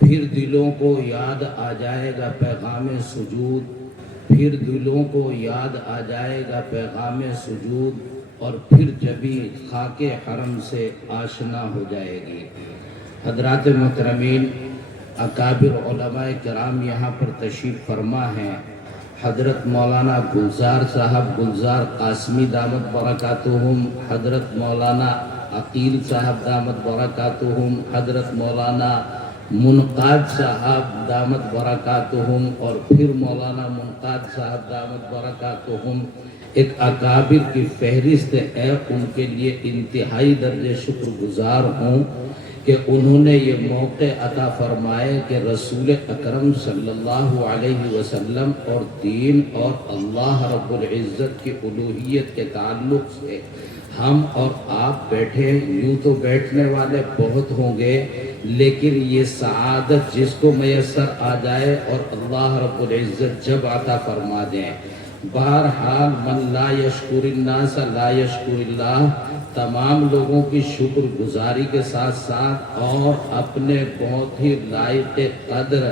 پھر دلوں کو یاد آ جائے گا پیغام سجود، پھر دلوں کو یاد آ جائے گا پیغام سجود، اور پھر جبھی خاک حرم سے آشنا ہو جائے گی۔ حضرات محترمین، اکابر علماء کرام یہاں پر تشریف فرما ہیں۔ حضرت مولانا گلزار صاحب، گلزار قاسمی دامت برکاتہم، حضرت مولانا عقیل صاحب دامت برکاتہم، حضرت مولانا منقاد صاحب دامت برکاتہم، اور پھر مولانا منقاد صاحب دامت برکاتہم، ایک اکابر کی فہرست ہے۔ ان کے لیے انتہائی درجے شکر گزار ہوں کہ انہوں نے یہ موقع عطا فرمائے کہ رسول اکرم صلی اللہ علیہ وسلم اور دین اور اللہ رب العزت کی الوہیت کے تعلق سے ہم اور آپ بیٹھے، یوں تو بیٹھنے والے بہت ہوں گے، لیکن یہ سعادت جس کو میسر آ جائے اور اللہ رب العزت جب عطا فرما دیں، بہرحال من لا یشکر الناس لا یشکر اللہ، تمام لوگوں کی شکر گزاری کے ساتھ ساتھ اور اپنے بہت ہی لائق قدر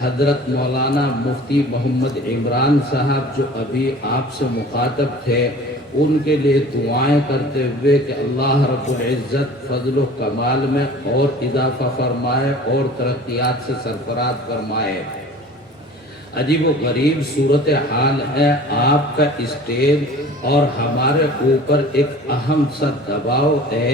حضرت مولانا مفتی محمد عمران صاحب جو ابھی آپ سے مخاطب تھے، ان کے لیے دعائیں کرتے ہوئے کہ اللہ رب العزت فضل و کمال میں اور اضافہ فرمائے اور ترقیات سے سرفراز فرمائے۔ عجیب و غریب صورتحال ہے، آپ کا اسٹیج اور ہمارے اوپر ایک اہم سا دباؤ ہے۔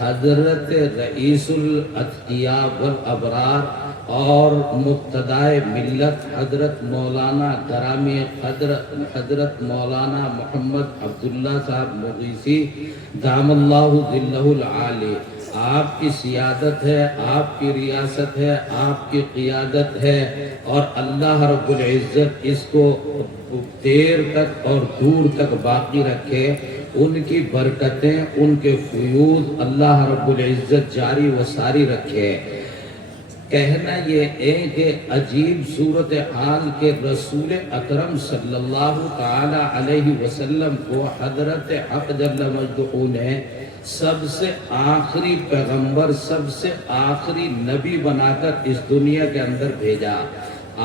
حضرت رئیس الاتقیاء والابرار اور مقتدائے ملت حضرت مولانا گرامی قدر حضرت مولانا محمد عبداللہ صاحب مغیثی دام اللہ ظلہ العالی، آپ کی سیادت ہے، آپ کی ریاست ہے، آپ کی قیادت ہے، اور اللہ رب العزت اس کو دیر تک اور دور تک باقی رکھے۔ ان کی برکتیں، ان کے فیوض اللہ رب العزت جاری و ساری رکھے۔ کہنا یہ ہے کہ عجیب صورتحال کے رسول اکرم صلی اللہ تعالی علیہ وسلم کو حضرت حق جل مجدہ نے سب سے آخری پیغمبر، سب سے آخری نبی بنا کر اس دنیا کے اندر بھیجا۔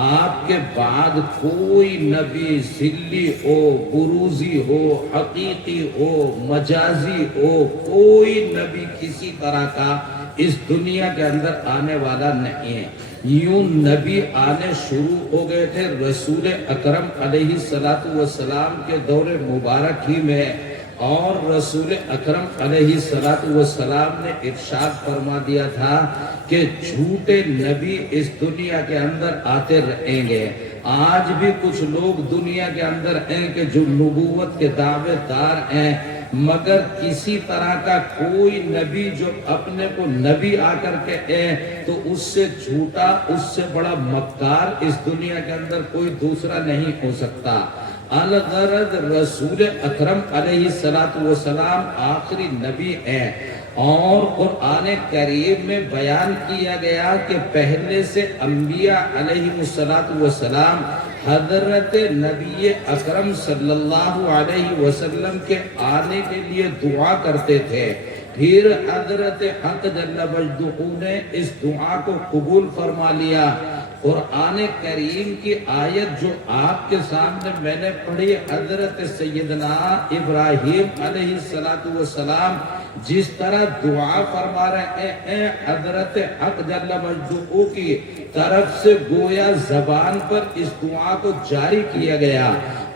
آپ کے بعد کوئی نبی ذلی ہو، بروزی ہو، حقیقی ہو، مجازی ہو، کوئی نبی کسی طرح کا اس دنیا کے اندر آنے والا نہیں ہے۔ یوں نبی آنے شروع ہو گئے تھے رسول اکرم علیہ السلام کے دور مبارک ہی میں، اور رسول اکرم علیہ السلام نے ارشاد فرما دیا تھا کہ جھوٹے نبی اس دنیا کے اندر آتے رہیں گے۔ آج بھی کچھ لوگ دنیا کے اندر ہیں کہ جو نبوت کے دعوے دار ہیں، مگر کسی طرح کا کوئی نبی جو اپنے کو نبی آ کر کے ہے تو اس سے جھوٹا، اس سے بڑا مکار اس دنیا کے اندر کوئی دوسرا نہیں ہو سکتا۔ الغرض رسول اکرم علیہ السلام آخری نبی ہے، اور قرآن کریم میں بیان کیا گیا کہ پہلے سے انبیاء علیہ السلام حضرت نبی اکرم صلی اللہ علیہ وسلم کے آنے کے لیے دعا کرتے تھے۔ پھر حضرت حق جل مجدہ نے اس دعا کو قبول فرما لیا۔ قرآن کریم کی آیت جو آپ کے سامنے میں نے پڑھی، حضرت سیدنا ابراہیم علیہ السلام جس طرح دعا فرما رہے ہیں، حضرت حق جل مجدہ کی طرف سے گویا زبان پر اس دعا کو جاری کیا گیا،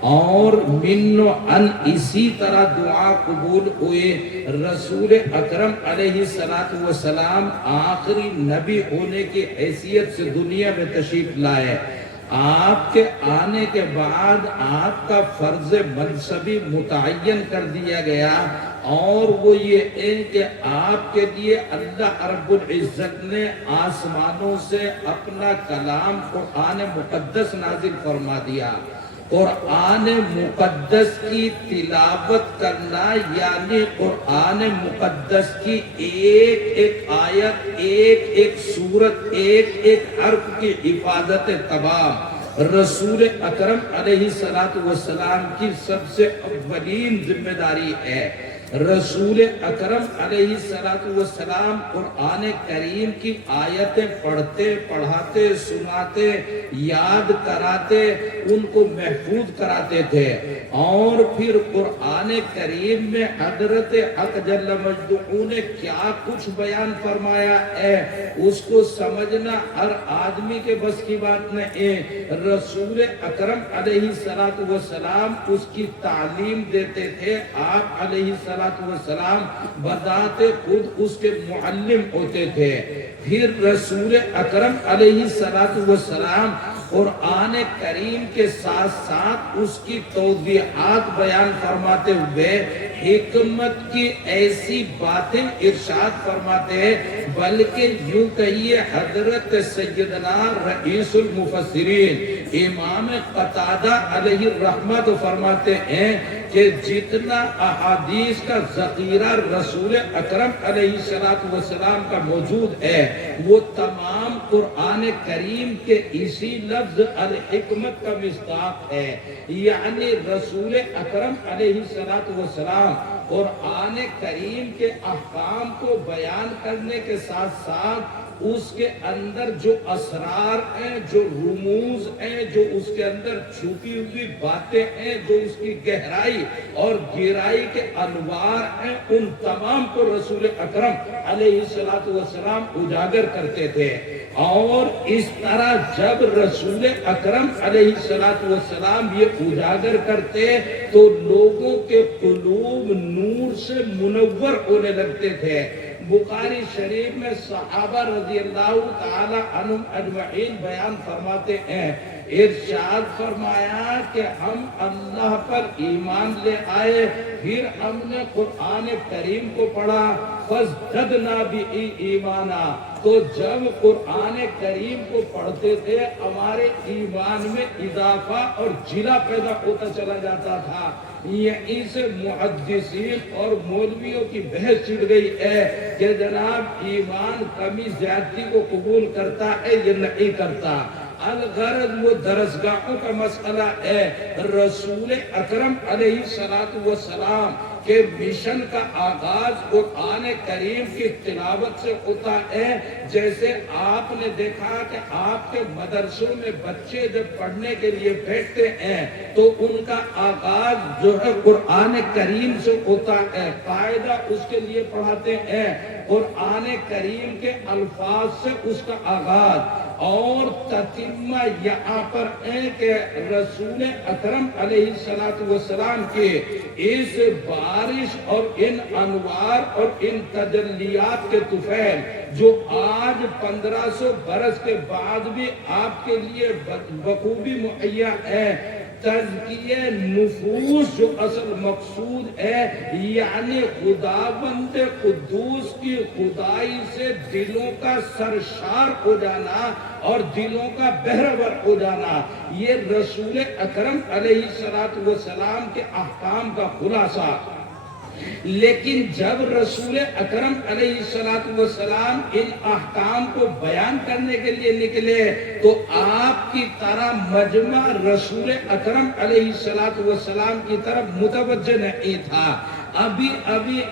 اور من و ان اسی طرح دعا قبول ہوئے۔ رسول اکرم علیہ السلام آخری نبی ہونے کی حیثیت سے دنیا میں تشریف لائے۔ آپ کے آنے کے بعد آپ کا فرض منصبی متعین کر دیا گیا، اور وہ یہ ہے کہ آپ کے لیے اللہ رب العزت نے آسمانوں سے اپنا کلام قرآن مقدس نازل فرما دیا۔ قرآن مقدس کی تلاوت کرنا یعنی قرآن مقدس کی ایک ایک آیت، ایک ایک سورت، ایک ایک حرف کی حفاظت تمام رسول اکرم علیہ السلام کی سب سے اولین ذمہ داری ہے۔ رسول اکرم علیہ السلام قرآن کریم کی آیتیں پڑھتے، پڑھاتے، سناتے، یاد کراتے، ان کو محفوظ کراتے تھے، اور پھر قرآن کریم میں حضرت حق جل مجدہ نے کیا کچھ بیان فرمایا ہے اس کو سمجھنا ہر آدمی کے بس کی بات نہیں۔ رسول اکرم علیہ السلام اس کی تعلیم دیتے تھے، آپ علیہ السلام بذات خود اس کے معلم ہوتے تھے۔ پھر رسول اکرم علیہ السلام قرآن کریم کے ساتھ ساتھ اس کی توضیحات بیان فرماتے ہوئے حکمت کی ایسی باتیں ارشاد فرماتے ہیں، بلکہ یوں کہیے حضرت سیدنا رئیس المفسرین امام قتادہ علیہ الرحمت فرماتے ہیں کہ جتنا احادیث کا ذخیرہ رسول اکرم علیہ السلام کا موجود ہے وہ تمام قرآن کریم کے اسی لفظ الحکمت کا مصداق ہے، یعنی رسول اکرم علیہ السلام قرآن کریم کے احکام کو بیان کرنے کے ساتھ ساتھ اس کے اندر جو اسرار ہیں، جو رموز ہیں، جو اس کے اندر چھپی ہوئی باتیں ہیں، جو اس کی گہرائی اور گہرائی کے انوار ہیں، ان تمام کو رسول اکرم علیہ السلام اجاگر کرتے تھے۔ اور اس طرح جب رسول اکرم علیہ السلام یہ اجاگر کرتے تو لوگوں کے قلوب نور سے منور ہونے لگتے تھے۔ بخاری شریف میں صحابہ رضی اللہ تعالی عنہم اجمعین بیان فرماتے ہیں، ارشاد فرمایا کہ ہم اللہ پر ایمان لے آئے، پھر ہم نے قرآن کریم کو پڑھا، فَازْدَدْنَا بِهِ ایمانا، تو جب قرآن کریم کو پڑھتے تھے ہمارے ایمان میں اضافہ اور جلا پیدا ہوتا چلا جاتا تھا۔ یہیں سے محدثین اور مولویوں کی بحث چھڑ گئی ہے کہ جناب ایمان کمی زیادتی کو قبول کرتا ہے یا نہیں کرتا۔ الغرض وہ درسگاہوں کا مسئلہ ہے۔ رسول اکرم علیہ السلام کہ مشن کا آغاز قرآن کریم کی تلاوت سے ہوتا ہے۔ جیسے آپ نے دیکھا کہ آپ کے مدرسوں میں بچے جب پڑھنے کے لیے بیٹھتے ہیں تو ان کا آغاز جو ہے قرآن کریم سے ہوتا ہے، قاعدہ اس کے لیے پڑھاتے ہیں قرآن کریم کے الفاظ سے اس کا آغاز، اور تتمہ یہاں پر ہے کہ رسول اکرم علیہ السلام کے اس بارش اور ان انوار اور ان تجلیات کے طفیل جو آج 1500 برس کے بعد بھی آپ کے لیے بخوبی مہیا ہے، تزکیہ نفوس جو اصل مقصود ہے، یعنی خداوند قدوس کی خدائی سے دلوں کا سرشار ہو جانا اور دلوں کا بہرور ہو جانا، یہ رسول اکرم علیہ السلام کے احکام کا خلاصہ۔ لیکن جب رسول اکرم علیہ السلام ان احکام کو بیان کرنے کے لیے نکلے تو آپ کی طرح مجمع رسول اکرم علیہ السلام کی طرف متوجہ نہیں تھا۔ ابھی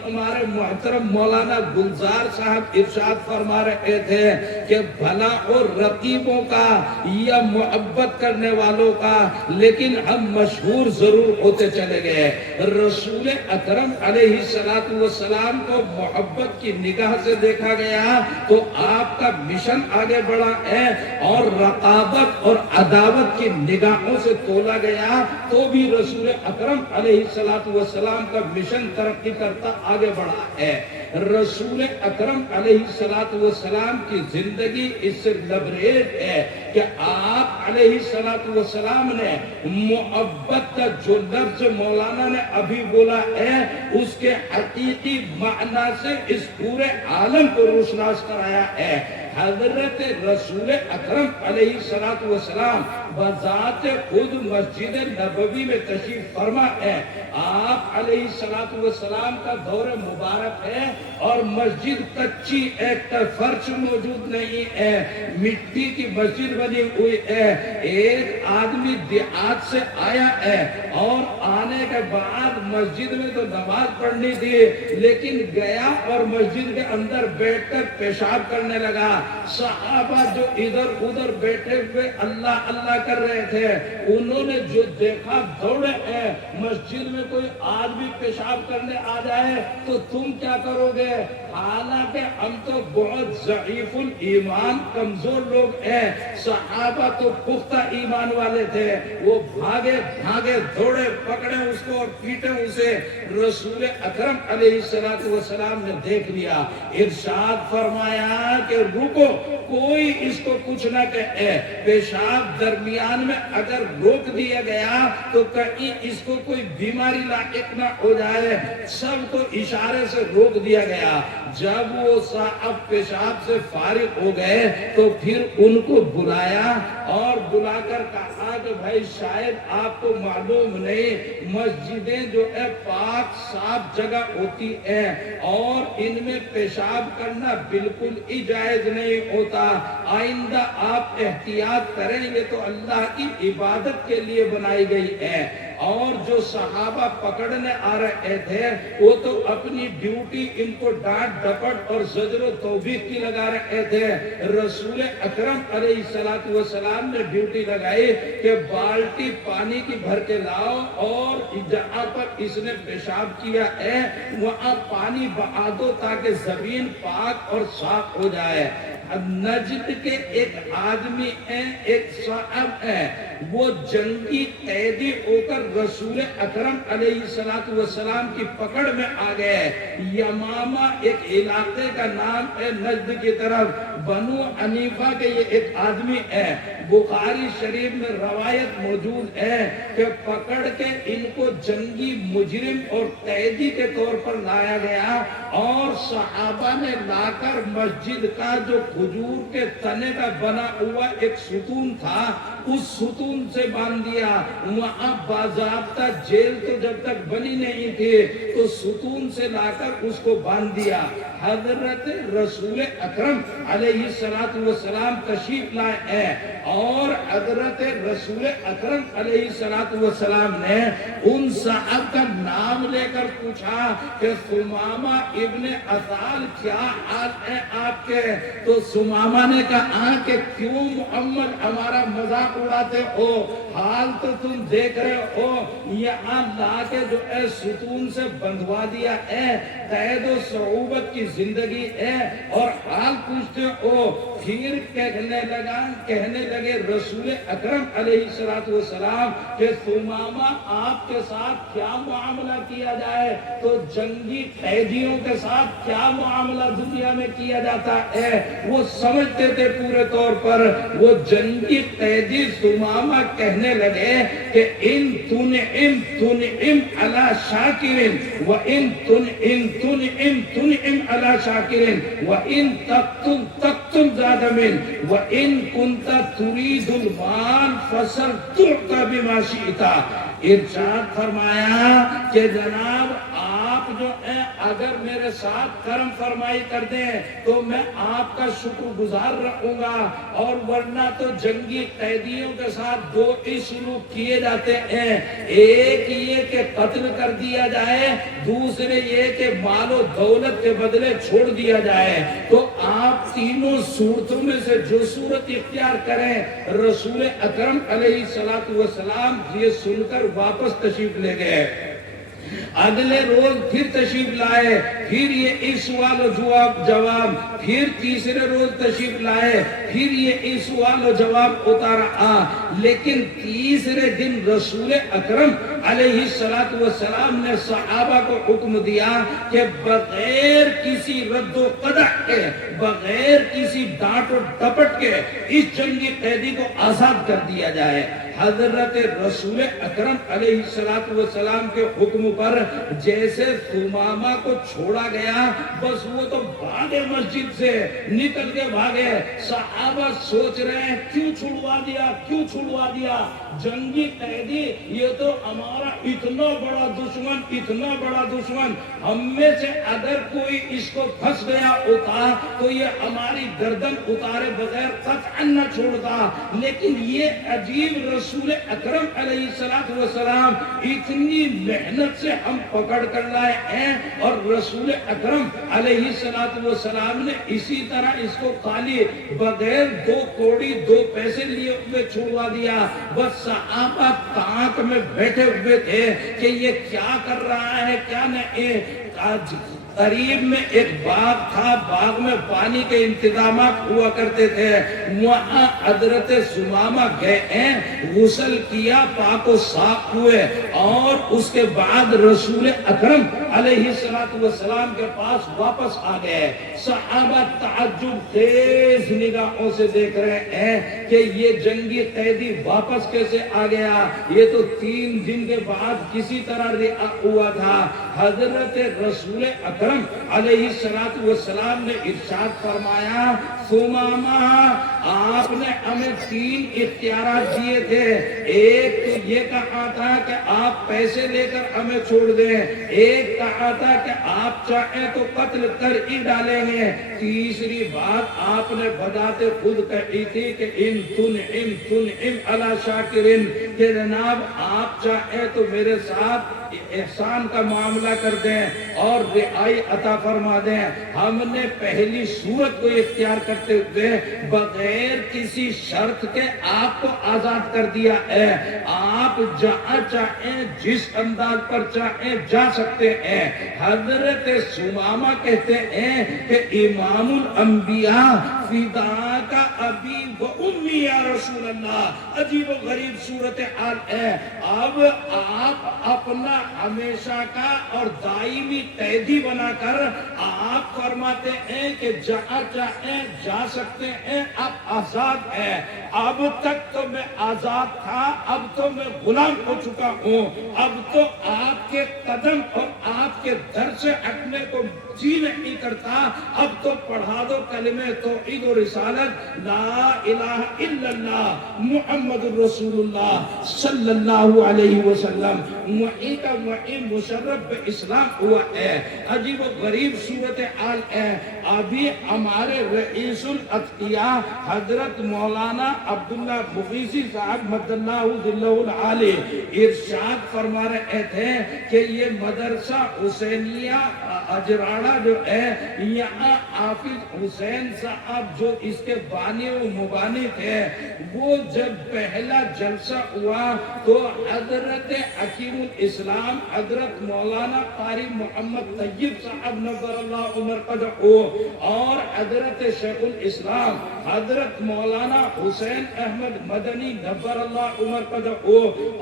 ہمارے محترم مولانا گلزار صاحب ارشاد فرما رہے تھے کہ بھلا اور رقیبوں کا یا محبت کرنے والوں کا، لیکن ہم مشہور ضرور ہوتے چلے گئے۔ رسول اکرم علیہ السلام کو محبت کی نگاہ سے دیکھا گیا تو آپ کا مشن آگے بڑھا ہے، اور رقابت اور عداوت کی نگاہوں سے تولا گیا تو بھی رسول اکرم علیہ السلام کا مشن ترقی کرتا آگے بڑھا ہے۔ رسول اکرم علیہ السلام کی زندگی اس سے لبریز ہے کہ آپ علیہ السلام نے محبت کا جو لفظ مولانا نے ابھی بولا ہے اس کے حقیقی معنی سے اس پورے عالم کو روشناس کرایا ہے۔ حضرت رسول اکرم علیہ السلام بذات خود مسجد نبوی میں تشریف فرما ہے. آپ علیہ السلام کا دور مبارک ہے اور مسجد کچی ایک فرش موجود نہیں ہے، مٹی کی مسجد بنی ہوئی ہے. ایک آدمی دیہات سے آیا ہے اور آنے کے بعد مسجد میں تو نماز پڑھنی تھی، لیکن گیا اور مسجد کے اندر بیٹھ کر پیشاب کرنے لگا. صحابہ جو ادھر ادھر بیٹھے ہوئے اللہ اللہ کر رہے تھے، انہوں نے جو دیکھا دوڑے ہیں. مسجد میں کوئی آدمی پیشاب کرنے آ جائے تو تم کیا کرو گے؟ حالانکہ ہم تو بہت ضعیف الایمان کمزور لوگ ہیں. صحابہ تو پختہ ایمان والے تھے، وہ بھاگے بھاگے دوڑے پکڑے اس کو اور پیٹے اسے. رسول اکرم علیہ السلام نے دیکھ لیا، ارشاد فرمایا کہ رکو، کوئی اس کو کچھ نہ کہے. پیشاب درمیان میں اگر روک دیا گیا تو کہیں اس کو کوئی بیماری لاحق نہ ہو جائے. سب کو اشارے سے روک دیا گیا. جب وہ صاحب پیشاب سے فارغ ہو گئے تو پھر ان کو بلایا اور بلا کر کہا کہ بھائی شاید آپ کو معلوم نہیں، مسجدیں جو ہے پاک صاف جگہ ہوتی ہے اور ان میں پیشاب کرنا بالکل ہی جائز نہیں ہوتا. آئندہ آپ احتیاط کریں گے تو اللہ کی عبادت کے لیے بنائی گئی ہے. اور جو صحابہ پکڑنے آ رہے تھے وہ تو اپنی ڈیوٹی ان کو ڈانٹ ڈپٹ اور زجر و توبیخ کی لگا رہے تھے. رسول اکرم علیہ السلام نے ڈیوٹی لگائی کہ بالٹی پانی کی بھر کے لاؤ اور جہاں پر اس نے پیشاب کیا ہے وہاں پانی بہا دو تاکہ زمین پاک اور صاف ہو جائے. نجد کے ایک آدمی ہے، ایک صاحب ہے، وہ جنگی قیدی ہو کر رسول اکرم علیہ السلام کی پکڑ میں آ گئے. یمامہ ایک علاقے کا نام ہے نجد کی طرف. بنو حنیفہ کے یہ ایک آدمی ہے. بخاری شریف میں روایت موجود ہے کہ پکڑ کے ان کو جنگی مجرم اور قیدی کے طور پر لایا گیا اور صحابہ نے لا کر مسجد کا جو کھجور کے تنے کا بنا ہوا ایک ستون تھا اس ستون سے باندھ دیا. وہاں باضابطہ جیل تو جب تک بنی نہیں تھی تو ستون سے لا کر اس کو باندھ دیا. حضرت رسول اکرم علیہ السلام تشریف لائے ہیں اور حضرت رسول اکرم علیہ السلام نے ان صاحب کا نام لے کر پوچھا کہ ثمامہ ابن اثال کیا حال ہے آپ کے؟ تو ثمامہ نے کہا کہ کیوں محمد ہمارا مذاق اڑاتے ہو؟ حال تو تم دیکھ رہے ہو، یہاں لا کے جو ہے ستون سے بندھوا دیا ہے، قید و صعوبت کی زندگی ہے اور حال پوچھتے ہو. پھر کہنے لگے رسول اکرم علیہ السلام کہ ثمامہ آپ کے ساتھ کیا معاملہ کیا جائے؟ تو جنگی قیدیوں کے ساتھ کیا معاملہ دنیا میں کیا جاتا ہے وہ سمجھتے تھے پورے طور پر. وہ جنگی قیدی ثمامہ کہنے لگے کہ ان تنعم علی شاکرین وان تنعم علی شاکرین وان تقتل زاد من وان كنت تريد المال فسل تعطى بما شئت. ارشاد فرمایا کہ جناب آپ جو ہے اگر میرے ساتھ کرم فرمائی کر دیں تو میں آپ کا شکر گزار رہوں گا، اور ورنہ تو جنگی قیدیوں کے ساتھ دو ہی سلوک کیے جاتے ہیں. ایک یہ کہ قتل کر دیا جائے، دوسرے یہ کہ مال و دولت کے بدلے چھوڑ دیا جائے. تو آپ تینوں صورتوں میں سے جو صورت اختیار کریں. رسول اکرم علیہ السلام یہ سن کر واپس تشریف لے گئے. اگلے روز پھر تشریف لائے، پھر یہ ایک سوال و جواب، پھر تیسرے روز تشریف لائے، پھر یہ سوال و جواب اتارا لیکن تیسرے دن رسول اکرم علیہ السلام نے صحابہ کو حکم دیا کہ بغیر کسی رد و قدح کے، بغیر کسی ڈانٹ و ڈپٹ کے اس جنگی قیدی کو آزاد کر دیا جائے۔ حضرت رسول اکرم علیہ السلام کے حکم پر جیسے ثمامہ کو چھوڑا گیا، بس وہ تو بھاگے، مسجد سے نکل کے بھاگے۔ صحابہ سوچ رہے ہیں کیوں چھڑوا دیا، کیوں چھڑوا دیا؟ جنگی قیدی یہ تو ہمارا اتنا بڑا دشمن، اتنا بڑا دشمن، ہم میں سے اگر کوئی اس کو پھنس گیا ہوتا تو یہ ہماری گردن اتارے بغیر قطعاً نہ چھوڑتا۔ لیکن یہ عجیب رسول اکرم علیہ السلام اتنی محنت سے ہم پکڑ کر لائے ہیں، اور رسول اکرم علیہ السلام نے اسی طرح اس کو خالی بغیر 2 کوڑی 2 پیسے لیے ہوئے چھوڑوا دیا۔ بس صحابہ تانک میں بیٹھے ہوئے تھے کہ یہ کیا کر رہا ہے، کیا نہیں۔ قریب میں ایک باغ تھا، باغ میں پانی کے انتظامات ہوا کرتے تھے، وہاں حضرت ثمامہ گئے ہیں، غسل کیا، پاک و صاف ہوئے، اور اس کے بعد رسول اکرم علیہ السلام کے پاس واپس آ گئے۔ صحابہ تعجب تیز نگاہوں سے دیکھ رہے ہیں کہ یہ جنگی قیدی واپس کیسے آ گیا، یہ تو 3 دن کے بعد کسی طرح رہا ہوا تھا۔ حضرت رسول اکرم علیہ السلام نے ارشاد فرمایا، ثمامہ آپ نے ہمیں 3 اختیارات دیے تھے، ایک تو یہ کہا تھا کہ آپ پیسے لے کر ہمیں چھوڑ دیں، ایک کہا تھا کہ آپ چاہیں تو قتل کر ہی ڈالیں گے، تیسری بات آپ نے بذات خود کہی تھی کہ ان تنعم علی شاکرین، کہ جناب آپ چاہیں تو میرے ساتھ احسان کا معاملہ کر دیں اور رعائی عطا فرما دیں۔ ہم نے پہلی صورت کو اختیار کرتے ہوئے بغیر کسی شرط کے آپ کو آزاد کر دیا ہے، آپ جہاں چاہیں جس انداز پر چاہیں جا سکتے ہیں۔ حضرت ثمامہ کہتے ہیں کہ امام الانبیاء فداک ابی و امی یا رسول اللہ، عجیب و غریب صورتحال ہے۔ اب آپ اپنا ہمیشہ کا اور دائمی قیدی بنا کر آپ فرماتے ہیں کہ جہاں چاہیں جا سکتے ہیں، آپ آزاد ہیں۔ اب تک تو میں آزاد تھا، اب تو میں غلام ہو چکا ہوں، اب تو آپ کے قدم اور آپ کے در سے ہٹنے کو جی نہیں کرتا، اب تو پڑھا دو کلمہ توحید و رسالت، لا الہ الا اللہ محمد الرسول اللہ صلی اللہ علیہ وسلم۔ وہی کا وہی مشرف اسلام ہوا ہے۔ عجیب و غریب صورتحال ہے۔ ابھی ہمارے رئیس الاتقیاء حضرت مولانا عبداللہ مغیثی صاحب مد اللہ ذلہ العالی ارشاد فرما رہے تھے کہ یہ مدرسہ حسینیہ اجراڑا جو ہے، یہاں حافظ حسین صاحب جو اس کے بانی و مبانی تھے، وہ جب پہلا جلسہ ہوا تو حضرت حکیم الاسلام حضرت مولانا قاری محمد طیب صاحب نور اللہ مرقدہ اور حضرت شیخ الاسلام حضرت مولانا حسین احمد مدنی نور اللہ مرقدہ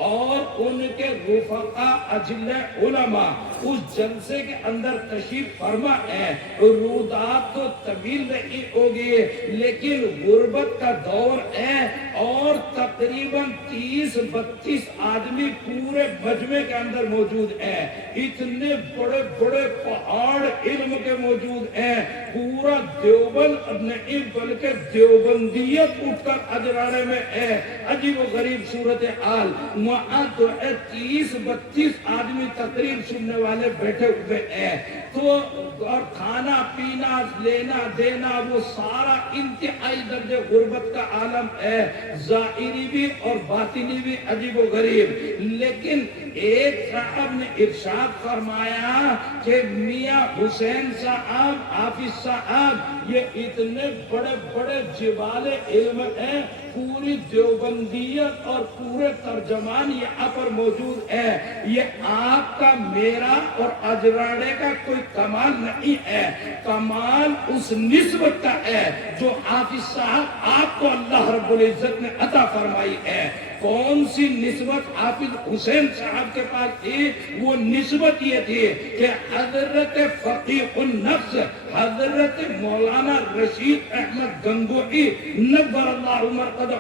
اور ان کے رفقا اجلہ علماء اس جلسے کے اندر تشریف فرما ہے۔ رودات تو طویل نہیں ہوگی، لیکن غربت کا دور ہے اور تقریباً 30-32 آدمی پورے مجمع کے اندر موجود ہیں۔ اتنے بڑے بڑے پہاڑ علم کے موجود ہیں، پورا دیوبند نہیں بلکہ دیوبندیت اٹھ کر اجراڑے میں ہے۔ عجیب و غریب صورتحال، وہاں تو 30-32 آدمی تقریر سننے والے بیٹھے ہوئے ہیں، تو اور کھانا پینا لینا دینا وہ سارا انتہائی درجے غربت کا عالم ہے، ظاہری بھی اور باطنی بھی عجیب و غریب۔ لیکن ایک صاحب نے ارشاد فرمایا کہ میاں حسین صاحب حافظ صاحب یہ اتنے بڑے بڑے جبال علم ہیں، پوری دیوبندیت اور پورے ترجمان یہاں پر موجود ہے، یہ آپ کا میرا اور اجراڑے کا کوئی کمال نہیں نہیں ہے، کمال اس نسبت کا ہے جو حافظ صاحب آپ کو اللہ رب العزت نے عطا فرمائی ہے۔ کون سی نسبت حافظ حسین صاحب کے پاس تھی؟ وہ نسبت یہ تھی کہ حضرت فقیہ النفس حضرت مولانا رشید احمد گنگوہی نور اللہ مرقدہ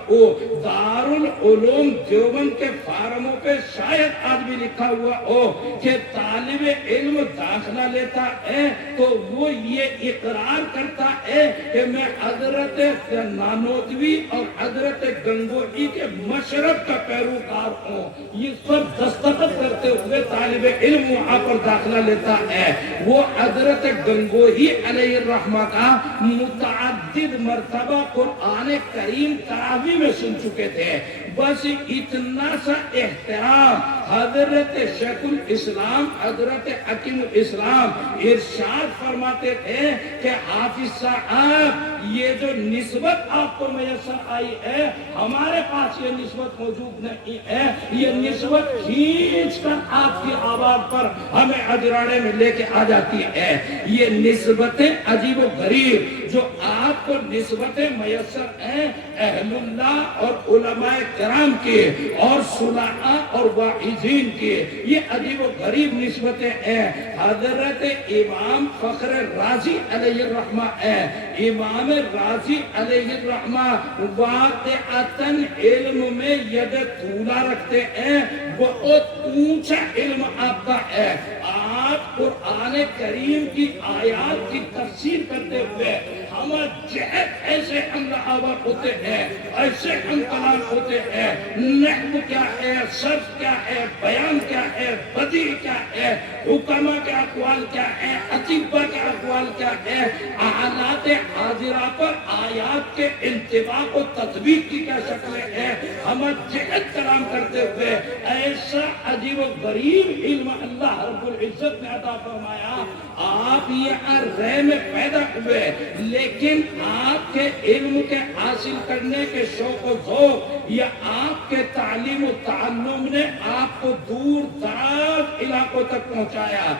دارالعلوم دیوبند کے فارموں پہ شاید آج بھی لکھا ہوا ہو کہ طالب علم داخلہ لیتا ہے تو وہ یہ اقرار کرتا ہے کہ میں حضرت نانوتوی اور حضرت گنگوہی کے مشرب کا پیروکار ہوں۔ یہ سب دستخط کرتے ہوئے طالب علم وہاں پر داخلہ لیتا ہے۔ وہ حضرت گنگوہی علیہ الرحمہ کا متعدد مرتبہ قرآن کریم تراویح میں سن چکے تھے۔ بس اتنا سا احترام حضرت شیخ الاسلام حضرت حکیم الاسلام ارشاد فرماتے تھے کہ حافظ صاحب یہ جو نسبت آپ کو میسر آئی ہے ہمارے پاس یہ نسبت موجود نہیں ہے، یہ نسبت کھینچ کر آپ کی آواز پر ہمیں اجراڑے میں لے کے آ جاتی ہے۔ یہ نسبتیں عجیب و غریب جو آپ کو نسبتیں میسر ہیں اہل اللہ اور علماء کرام کے اور صلحاء اور واعظین کے، یہ عجیب و غریب نسبتیں ہیں۔ حضرت امام فخر رازی علیہ الرحمہ ہے، امام رازی علیہ الرحمہ واقعتاً علم میں ید طولہ رکھتے ہیں، بہت اونچا علم آپ کا ہے۔ آپ قرآن کریم کی آیات کی تفسیر کرتے ہوئے ہم جہت ایسے ہم آور ہوتے ہیں، ایسے ہم کلام ہوتے ہیں، نحو کیا ہے، صرف کیا ہے، بیان کیا ہے، بدیع کیا ہے، حکمہ کے اقوال کیا ہے، اطباء کے اقوال کیا ہے، حالات حاضرہ پر آیات کے انطباق و تطبیق کی کیا شکلیں ہیں، ہم جہت کلام کرتے ہوئے ایسا عجیب و غریب علم اللہ رب العزت نے عطا فرمایا۔ آپ یہاں رہ میں پیدا ہوئے لیکن آپ کے علم کے حاصل کرنے کے شوق و ذوق یا آپ کے تعلیم و تعلم نے آپ کو دور دراز علاقوں تک پہنچایا۔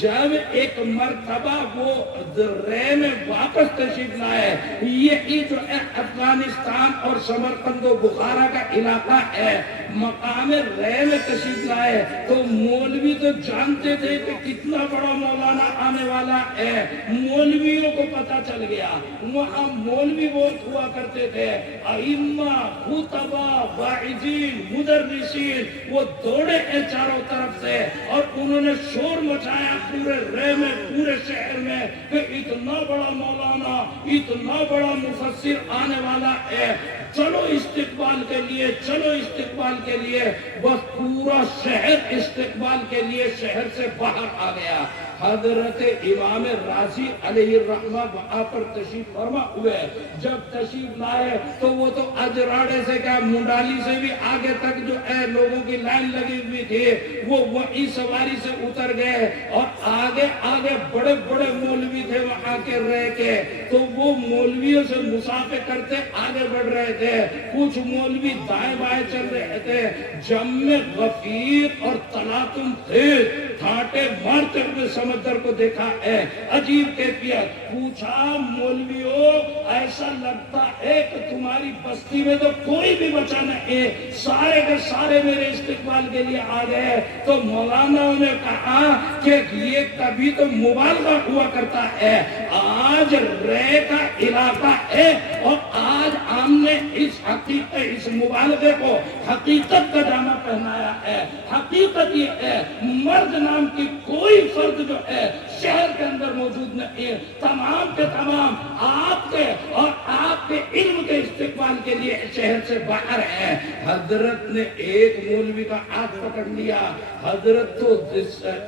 جب ایک مرتبہ وہ رہ میں واپس تشریف لائے، یہی جو ہے افغانستان اور سمرقند و بخارا کا علاقہ ہے، مقام رہ میں تشریف لائے تو مولوی تو جانتے تھے کہ کتنا بڑا مولانا آنے والا ہے، مولویوں کو پتہ چل گیا۔ وہاں مولوی بہت ہوا کرتے تھے، ائمہ، خطبہ، واعظین، مدرسین، وہ دوڑے ہیں چاروں طرف سے اور انہوں نے شور مچایا پورے رہ میں، پورے شہر میں کہ اتنا بڑا مولانا، اتنا بڑا مفسر آنے والا ہے، چلو استقبال کے لیے، چلو استقبال کے لیے۔ بس پورا شہر استقبال کے لیے شہر سے باہر آ گیا۔ حضرت امام رازی علیہ الرحمہ وہاں پر تشریف فرما ہوئے، جب تشریف لائے تو وہ تو اجراڑے سے کیا منڈالی سے بھی آگے تک جو ہے لوگوں کی لائن لگی ہوئی تھی، وہ وہی سواری سے اتر گئے اور آگے آگے بڑے بڑے مولوی تھے وہاں کے رہ کے، تو وہ مولویوں سے مسافے کرتے آگے بڑھ رہے تھے، کچھ مولوی دائیں بائیں چل رہے تھے، جم غفیر اور تلاطم تیز، گھاٹے مارتے ہوئے سمندر کو دیکھا ہے، عجیب کیفیت۔ پوچھا مولویوں ایسا لگتا ہے کہ تمہاری بستی میں تو کوئی بھی بچا نہیں، سارے کے سارے میرے استقبال کے لیے آ گئے۔ تو مولانا نے کہا کہ یہ کبھی تو مبالغہ ہوا کرتا ہے، آج رے کا علاقہ ہے اور آج ہم نے اس مبالغے کو حقیقت کا جامہ پہنایا ہے۔ حقیقت یہ ہے مرد نام کی کوئی فرد جو ہے شہر کے اندر موجود نہیں ہے، تمام کے تمام آپ کے اور آپ کے علم کے استقبال کے لیے شہر سے باہر ہیں۔ حضرت نے ایک مولوی کا ہاتھ پکڑ لیا، حضرت تو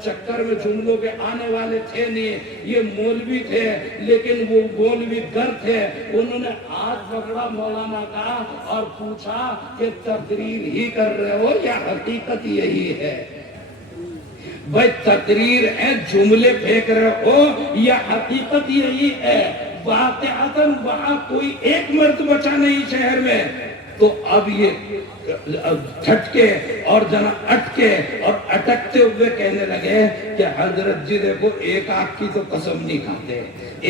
چکر میں جملوں کے آنے والے تھے نہیں، یہ مولوی تھے لیکن وہ مولوی گر تھے، انہوں نے ہاتھ پکڑا مولانا کا اور پوچھا کہ تقریر ہی کر رہے ہو یا حقیقت یہی ہے؟ بھائی تقریر ہے، جملے پھینک رہے ہو یا حقیقت یہی ہے؟ واقعتاً وہاں کوئی ایک مرد بچا نہیں شہر میں، تو اب یہ جھٹکے اور جنا اٹکے اور اٹکتے ہوئے کہنے لگے کہ حضرت جی دیکھو ایک آنکھ کی تو قسم نہیں کھاتے،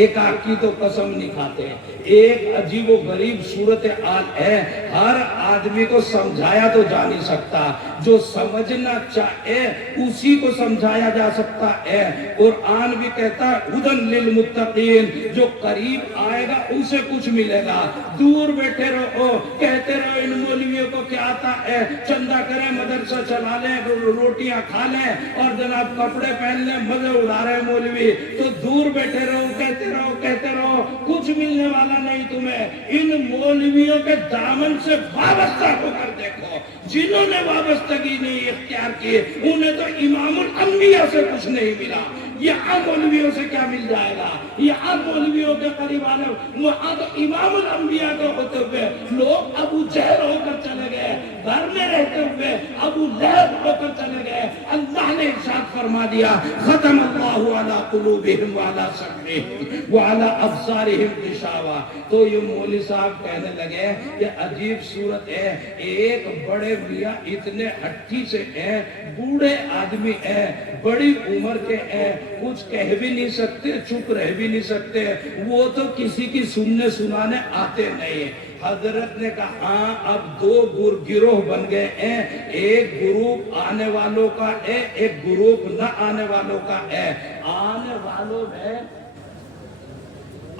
ایک آنکھ کی تو قسم نہیں کھاتے، ایک عجیب و غریب صورتحال ہے، ہر آدمی کو سمجھایا تو جا نہیں سکتا، جو سمجھنا چاہے اسی کو سمجھایا جا سکتا ہے۔ قرآن بھی کہتا ہے ہدی للمتقین، جو قریب آئے گا اسے کچھ ملے گا، دور بیٹھے رہو کہتے رہو ان مولویوں کو کیا آتا ہے، چندہ کریں مدرسہ چلا لیں روٹیاں کھا لیں اور جناب کپڑے پہن لیں، مزے اڑا رہے مولوی، تو دور بیٹھے رہو کہتے رہو کچھ ملنے والا نہیں تمہیں۔ ان مولویوں کے دامن سے وابستہ ہو کر دیکھو، جنہوں نے وابستگی نہیں اختیار کی انہیں تو امام الانبیاء سے کچھ نہیں ملا، یہاں مولویوں سے کیا مل جائے گا؟ یہاں مولویوں کے قریب آنے، وہاں تو امام الانبیاء کے ہوتے ہوئے لوگ ابو جہل ہو کر چلے گئے، گھر میں رہتے ہوئے ابو لہب ہو کر چلے گئے۔ اللہ نے ارشاد فرما دیا ختم اللہ علی قلوبہم وعلی سمعہم وعلی ابصارہم غشاوہ۔ تو یہ مولوی صاحب کہنے لگے کہ عجیب صورت ہے، ایک بڑے میاں اتنے ہٹھی سے ہیں، بوڑھے آدمی ہیں، بڑی عمر کے ہیں، کچھ کہہ بھی نہیں سکتے، چپ رہ بھی نہیں سکتے، وہ تو کسی کی سننے سنانے آتے نہیں۔ حضرت نے کہا ہاں اب دو گروہ بن گئے ہیں، ایک گروپ آنے والوں کا ہے، ایک گروپ نہ آنے والوں کا ہے۔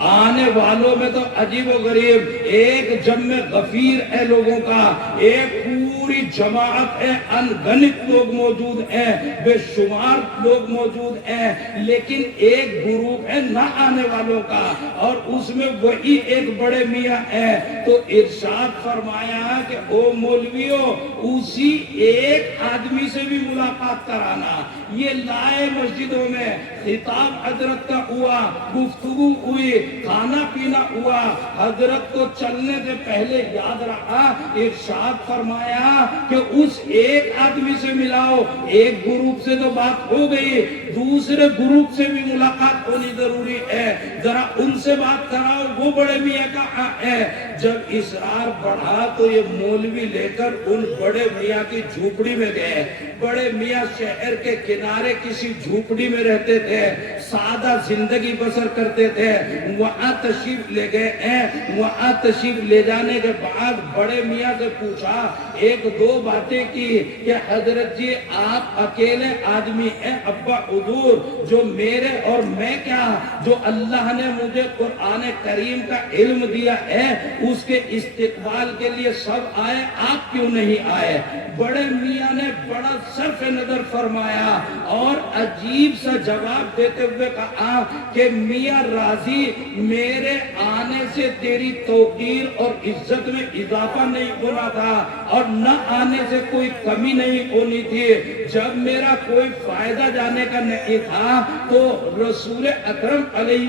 آنے والوں میں تو عجیب و غریب ایک جمع غفیر ہے لوگوں کا، ایک پوری جماعت ہے، ان گنت لوگ موجود ہیں، بے شمار لوگ موجود ہیں، لیکن ایک گروپ ہے نہ آنے والوں کا، اور اس میں وہی ایک بڑے میاں ہے۔ تو ارشاد فرمایا کہ او مولویوں، اسی ایک آدمی سے بھی ملاقات کرانا۔ یہ لائے مسجدوں میں، خطاب حضرت کا ہوا، گفتگو ہوئی، کھانا پینا ہوا، حضرت کو چلنے سے پہلے یاد رہا، ارشاد فرمایا کہ اس ایک آدمی سے ملاؤ۔ ایک گروپ سے تو بات ہو گئی، دوسرے گروپ سے بھی ملاقات ہونی ضروری ہے، ذرا ان سے بات کراؤ، وہ بڑے میاں کہاں ہے؟ جب اصرار بڑھا تو یہ مولوی لے کر ان بڑے میاں کی جھوپڑی میں گئے۔ بڑے میاں شہر کے کنارے کسی جھوپڑی میں رہتے تھے، سادہ زندگی بسر کرتے تھے، وہاں تشریف لے گئے ہیں۔ وہاں تشریف لے جانے کے بعد بڑے میاں سے پوچھا، ایک دو باتیں کی کہ حضرت جی آپ اکیلے آدمی ہیں، ابا حضور جو میرے اور میں کیا، جو اللہ نے مجھے قرآن کریم کا علم دیا ہے اس کے استقبال کے لیے سب آئے، آپ کیوں نہیں آئے؟ بڑے میاں نے بڑا صرف نظر فرمایا اور عجیب سا جواب دیتے ہوئے کہا کہ میاں راضی، میرے آنے سے تیری توقیر اور عزت میں اضافہ نہیں ہونا تھا اور نہ آنے سے کوئی کمی نہیں ہونی تھی۔ جب میرا کوئی فائدہ جانے کا نہیں تھا تو رسول اکرم علیہ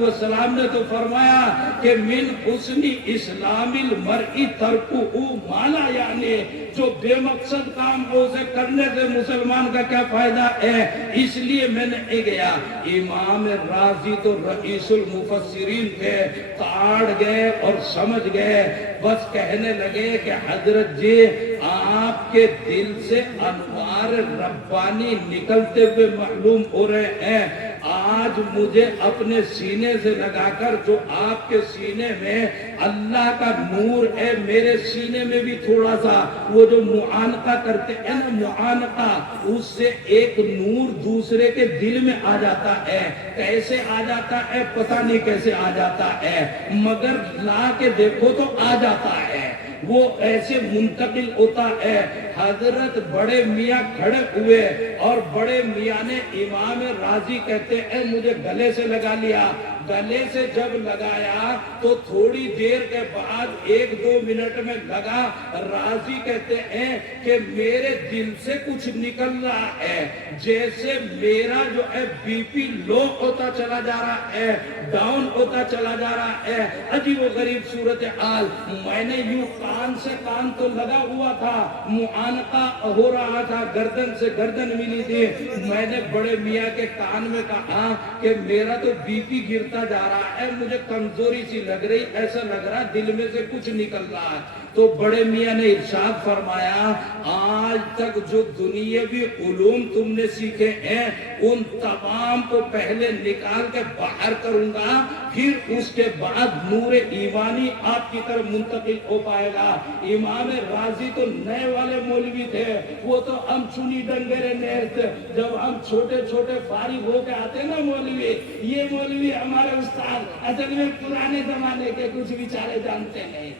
السلام نے تو فرمایا کہ من حسن اسلام المرء ترکہ ما لا یعنی، جو بے مقصد کام کو اسے کرنے سے مسلمان کا کیا فائدہ ہے، اس لیے میں نہیں گیا۔ امام راضی تو رئیس المفسرین تھے، تاڑ گئے اور سمجھ گئے، بس کہنے لگے کہ حضرت جی آپ کے دل سے انوار ربانی نکلتے ہوئے معلوم ہو رہے ہیں۔ آج مجھے اپنے سینے سے لگا کر جو آپ کے سینے میں اللہ کا نور ہے، میرے سینے میں بھی تھوڑا سا وہ جو معانقہ کرتے ہیں نا، معانقہ، اس سے ایک نور دوسرے کے دل میں آ جاتا ہے۔ کیسے آ جاتا ہے پتہ نہیں کیسے آ جاتا ہے، مگر لا کے دیکھو تو آ جاتا ہے، وہ ایسے منتقل ہوتا ہے۔ حضرت بڑے میاں کھڑے ہوئے اور بڑے میاں نے امام راضی کہتے ہیں مجھے گلے سے لگا لیا۔ گلے سے جب لگایا تو تھوڑی دیر کے بعد 1-2 منٹ میں لگا۔ راضی کہتے ہیں کہ میرے دل سے کچھ نکل رہا ہے، جیسے میرا جو ہے بی پی لو ہوتا چلا جا رہا ہے، ڈاؤن ہوتا چلا جا رہا ہے۔ عجیب و غریب صورتحال، میں نے یوں کان سے کان تو لگا ہوا تھا، معانقہ ہو رہا تھا، گردن سے گردن ملی تھی، میں نے بڑے میاں کے کان میں کہا کہ میرا تو بی پی گرتا کہتا جا رہا ہے مجھے کمزوری سی لگ رہی، ایسا لگ رہا دل میں سے کچھ نکل رہا ہے. تو بڑے میاں نے ارشاد فرمایا آج تک جو دنیاوی علوم تم نے سیکھے ہیں ان تمام کو پہلے نکال کے باہر کروں گا، پھر اس کے بعد نور ایمانی آپ کی طرف منتقل ہو پائے گا. امام راضی تو نئے والے مولوی تھے، وہ تو ہم چنی ڈنگرے نہر تھے. جب ہم چھوٹے چھوٹے فارغ ہو کے آتے نا مولوی، یہ مولوی ہمارے استاد اصل میں پرانے زمانے کے کچھ بیچارے جانتے نہیں،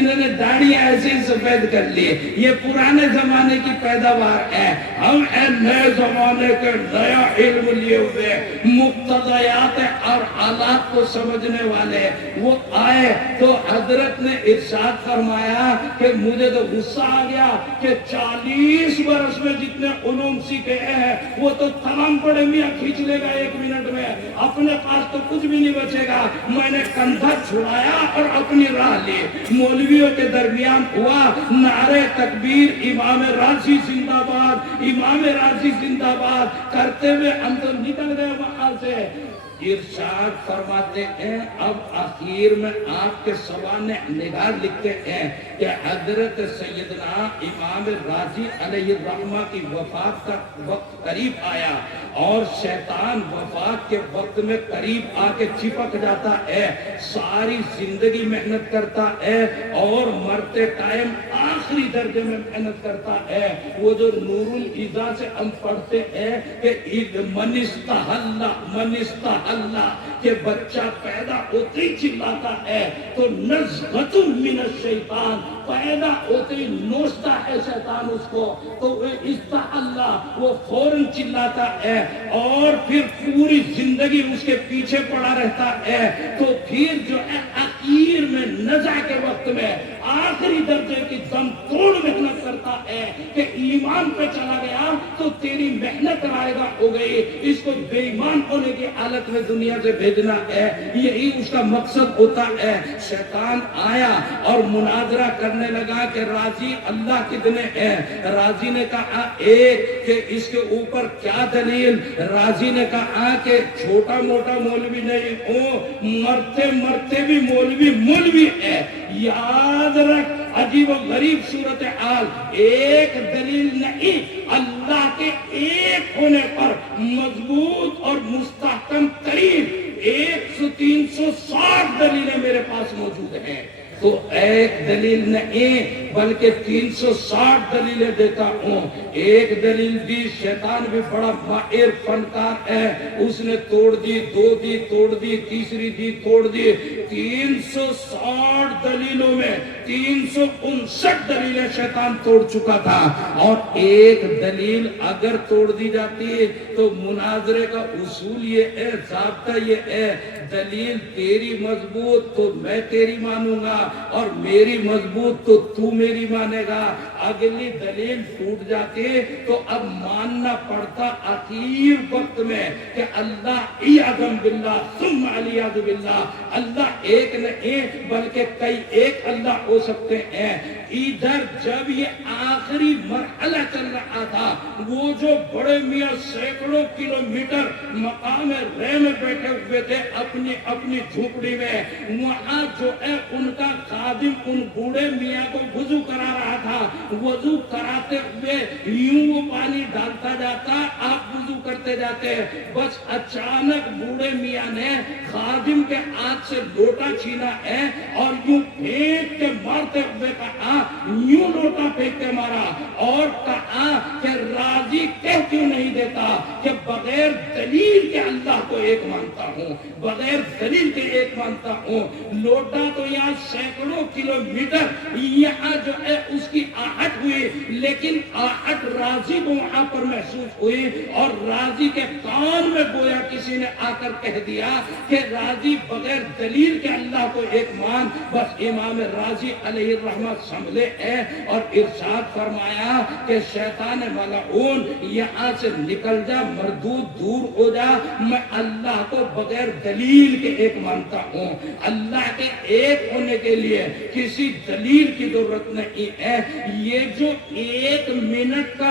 انہوں نے داڑیاں ایسے ہی سفید کر لی، یہ پرانے زمانے کی پیداوار ہے. ہم نئے زمانے کے نیا علم لیے ہوئے مقتضیات اور حالات کو سمجھنے والے. وہ آئے تو حضرت نے ارشاد فرمایا کہ مجھے تو غصہ آ گیا کہ 40 برس میں جتنے علوم سیکھے ہیں وہ تو تمام پڑے میاں کھینچ لے گا 1 منٹ میں، اپنے پاس تو کچھ بھی نہیں بچے گا. میں نے کندھا چھڑایا اور اپنی راہ لی. مولویوں کے درمیان ہوا نعرہ تکبیر، امام راضی زندہ باد، امام راضی زندہ باد کرتے ہوئے ہم تو نکل گئے وہاں سے. ارشاد فرماتے ہیں اب آخر میں آپ کے سوانح نگار لکھتے ہیں کہ حضرت سیدنا امام راضی علیہ الرحمہ کی وفات کا وقت قریب آیا اور شیطان وفات کے وقت میں قریب آ کے چپک جاتا ہے. ساری زندگی محنت کرتا ہے اور مرتے ٹائم آخری درجے میں محنت کرتا ہے. وہ جو نور العزا سے ہم پڑھتے ہیں کہ من استحل کہ بچہ پیدا ہوتے ہی چلاتا ہے تو نزغۃ من الشیطان، پیدا ہوتے ہی نوچتا ہے شیطان اس کو، تو استحل وہ فوراً چلاتا ہے اور پھر پوری زندگی اس کے پیچھے پڑا رہتا ہے. تو پھر جو ہے اخیر میں نزع کے وقت میں آخری درجے کی دم توڑ محنت کرتا ہے کہ ایمان پہ چلا گیا تو تیری محنت رائے گا ہو گئی، اس کو بے ایمان ہونے کی حالت میں دنیا سے بھیجنا ہے. یہی اس کا مقصد ہوتا ہے. شیطان آیا اور مناظرہ کرنے لگا کہ راضی اللہ کتنے ہیں. راضی نے کہا ایک، کہ اس کے اوپر کیا دلیل. راضی نے کہا کہ چھوٹا موٹا مولوی نہیں ہو، مرتے مرتے بھی مولوی ہے. یاد رکھ عجیب و غریب صورتحال، ایک دلیل نہیں، اللہ کے ایک ہونے پر مضبوط اور مستحکم ترین 360 دلیلیں میرے پاس موجود ہیں. تو ایک دلیل نہیں بلکہ 360 دلیلیں دیتا ہوں. ایک دلیل دی، شیطان بھی بڑا ماہر فنکار ہے، اس نے توڑ دی، 2 دی توڑ دی، تیسری دی توڑ دی. 360 دلیلوں میں 359 دلیلیں شیطان توڑ چکا تھا. اور ایک دلیل اگر توڑ دی جاتی ہے تو مناظرے کا اصول یہ ہے، ضابطہ یہ ہے، دلیل تیری مضبوط تو میں تیری مانوں گا اور میری مضبوط تو تو میری مانے گا. اگلی دلیل ٹوٹ جاتی تو اب ماننا پڑتا آخر وقت میں کہ اللہ اعظم باللہ ثم علیاذ باللہ، اللہ ایک نہیں بلکہ کئی ایک اللہ ہو سکتے ہیں. ادھر جب یہ آخری مرحلہ چل رہا تھا، وہ جو بڑے میاں سینکڑوں کلومیٹر مقام رے میں بیٹھے ہوئے تھے اپنی اپنی جھوپڑی میں، وہاں جو ہے ان کا خادم ان بوڑھے میاں کو وضو کرا رہا تھا. وضو کراتے ہوئے یوں وہ پانی ڈالتا جاتا، آپ وضو کرتے جاتے. بس اچانک بوڑھے میاں نے خادم کے ہاتھ سے لوٹا چھینا ہے اور یوں پھینک کے مارتے ہوئے کہا، یوں لوٹا پھینک کے مارا اور کہا کہ راضی کہہ کیوں نہیں دیتا کہ بغیر دلیل کے اللہ کو ایک مانتا ہوں، بغیر دلیل کے ایک مانتا ہوں. لوٹا تو یہاں سینکڑوں کلومیٹر یہاں جو ہے اس کی آہٹ ہوئی، لیکن آہٹ راضی کو وہاں پر محسوس ہوئی اور راضی کے کان میں گویا کسی نے آ کر کہہ دیا کہ راضی بغیر دلیل کے اللہ کو ایک مان. بس امام راضی علیہ الرحمہ سنبھلے ہیں اور ارشاد فرمایا کہ شیطان ملعون یہاں سے نکل جا، مردود دور ہو جا، میں اللہ کو بغیر دلیل کے ایک مانتا ہوں. اللہ کے ایک ہونے کے لیے کسی دلیل کی ضرورت نہیں ہے. یہ جو 1 منٹ کا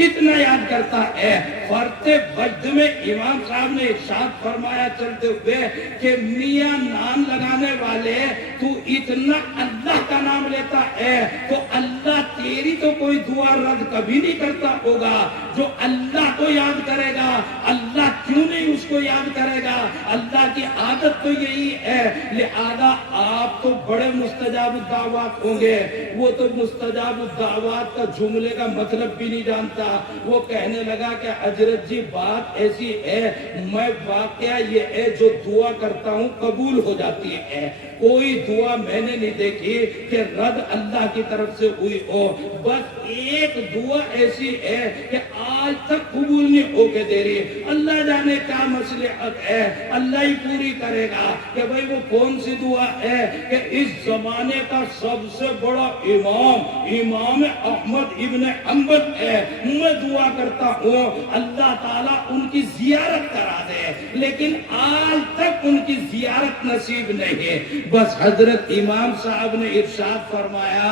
کتنا یاد کرتا ہے. فرت وجد میں امام صاحب نے ارشاد فرمایا چلتے ہوئے کہ میاں نام لگانے والے تو اتنا اللہ کا نام لیتا ہے تو اللہ تیری تو کوئی دعا رد کبھی نہیں کرتا ہوگا. جو اللہ کو یاد کرے گا اللہ کیوں نہیں اس کو یاد کرے گا؟ اللہ کی عادت تو یہی ہے. لہذا آپ تو بڑے مستجاب الدعوات ہوں گے. وہ تو مستجاب الدعوات کا جملے کا مطلب بھی نہیں جانتا. وہ کہنے لگا کہ حضرت جی بات ایسی ہے میں واقعہ یہ ہے جو دعا کرتا ہوں قبول ہو جاتی ہے. کوئی دعا میں نے نہیں دیکھی کہ رد اللہ کی طرف سے ہوئی ہو. بس ایک دعا ایسی ہے کہ آج تک قبول نہیں ہو کے دے رہی. اللہ جانے کیا مصلحت ہے, اللہ ہی پوری کرے گا. کہ بھئی وہ کون سی دعا ہے کہ اس زمانے کا سب سے بڑا امام احمد ابن حنبل ہے. میں دعا کرتا ہوں اللہ تعالیٰ ان کی زیارت کرا دے, لیکن آج تک ان کی زیارت نصیب نہیں ہے. بس حضرت امام صاحب نے ارشاد فرمایا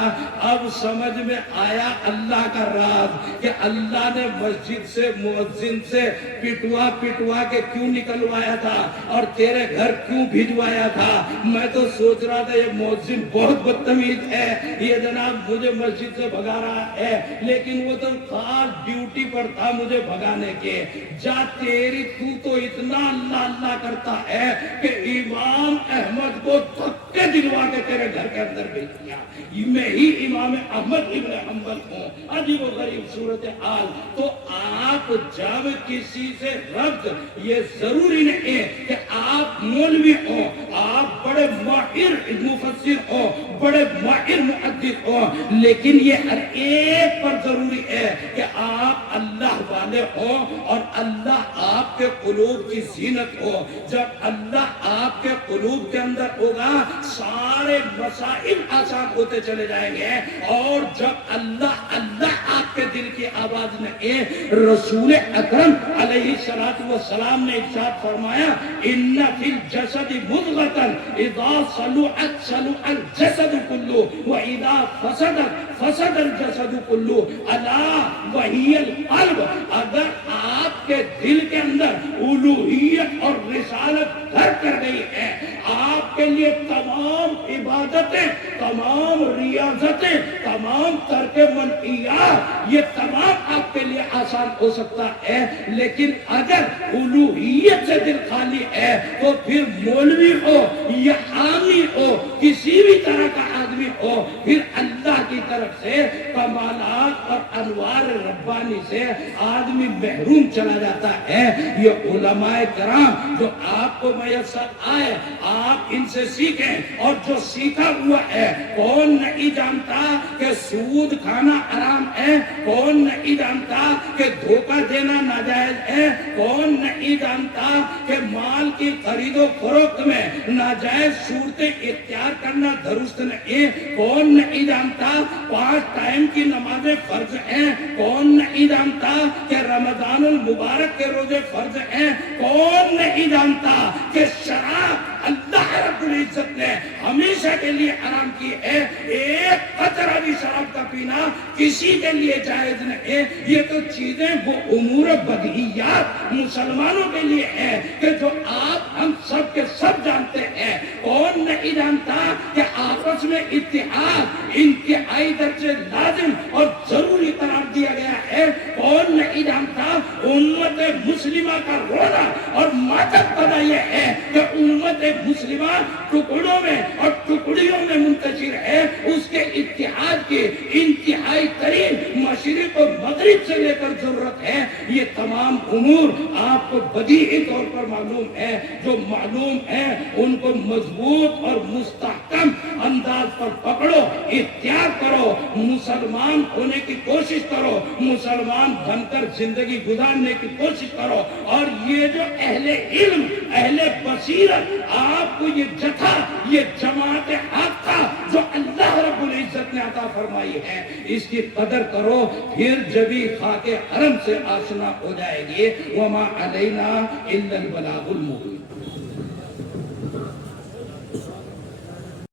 اب سمجھ میں آیا اللہ کا راز کہ اللہ نے مسجد سے مؤذن سے پٹوا کے کیوں نکلوایا تھا اور تیرے گھر کیوں بھجوایا تھا. میں تو سوچ رہا تھا یہ مؤذن بہت بدتمیز ہے, یہ جناب مجھے مسجد سے بھگا رہا ہے, لیکن وہ تو خاص ڈیوٹی پر تھا مجھے بھگانے کے. جا تیری تو اتنا اللہ اللہ کرتا ہے کہ امام احمد کو دھکے دلوا کے تیرے گھر کے اندر بھیج دیا. میں ہی امام احمد ابن حنبل ہوں. عجیب و غریب صورتحال. تو آپ جب کسی سے رد, یہ ضروری نہیں ہے کہ آپ مولوی ہو, آپ بڑے ماہر مفسر ہو, بڑے ماہر محدث ہو, لیکن یہ ہر ایک پر ضروری ہے کہ آپ اللہ والے ہو اور اللہ آپ کے قلوب کی زینت ہو. جب اللہ آپ کے قلوب کے اندر ہوگا سارے مسائل آسان ہوتے چلے جائیں گے. اور جب اللہ آپ کے دل کی آواز میں رسول اکرم علیہ السلام نے ارشاد فرمایا ان فی الجسد مضغۃ اذا صلحت صلح الجسد کلہ واذا فسد الجسد کلہ الا وہی القلب. اگر آپ کے دل کے اندر الوہیت اور رسالت گھر کر گئی ہے, آپ کے لیے تمام عبادتیں, تمام ریاضتیں, تمام ترک منعیات یہ تمام آپ کے لیے آسان ہو سکتا ہے. لیکن اگر الوہیت سے دل خالی ہے تو پھر مولوی ہو یا عامی ہو, کسی بھی طرح کا آدمی ہو, پھر اللہ کی طرف سے کمالات اور انوار ربانی سے آدمی محروم چلا جاتا ہے. یہ علماء کرام جو آپ کو میسر آئے آپ ان سے سیکھیں, اور جو سیکھا ہوا ہے کون نہیں جانتا کہ سود کھانا حرام ہے, کون نہیں جانتا کہ دھوکہ دینا ناجائز ہے, کون نہیں جانتا کہ مال کی خرید و فروخت میں ناجائز صورتیں اختیار کرنا درست نہیں, کون نہیں جانتا 5 ٹائم کی نمازیں فرض ہیں, کون نہیں جانتا کہ رمضان المبارک کے روزے فرض ہیں, کون نہیں جانتا کہ شراب اللہ رب العزت نے ہمیشہ کے لیے حرام کی ہے, ایک قطرہ بھی شراب کا پینا کسی کے لیے جائز نہیں. یہ تو چیزیں وہ امور بدیہیات مسلمانوں کے لیے ہے کہ جو آپ ہم سب کے سب جانتے ہیں. کون نہیں جانتا کہ آپس میں اتحاد انتہائی درجے لازم اور ضروری قرار دیا گیا ہے. کون نہیں جانتا امت مسلمہ کا رونا اور ماتم پتا یہ ہے کہ امت مسلمہ ٹکڑوں میں اور ٹکڑیوں میں منتشر ہے. اس کے اتحاد کی انتہائی ترین مشرق و مغرب سے لے کر ضرورت ہے. یہ تمام امور آپ کو بدیہی طور پر معلوم ہے. جو معلوم ہے ان کو مضبوط اور مستحکم انداز پر پکڑو, اختیار کرو, مسلمان ہونے کی کوشش کرو, مسلمان بن کر زندگی گزارنے کی کوشش کرو. اور یہ جو اہل علم اہل بصیرت آپ کو یہ جتھا یہ جماعت حق کا جو اللہ رب العزت نے عطا فرمائی ہے اس کی قدر کرو, پھر جبھی خاک حرم سے آشنا ہو جائے گی. وما علینا الا البلاغ المبین.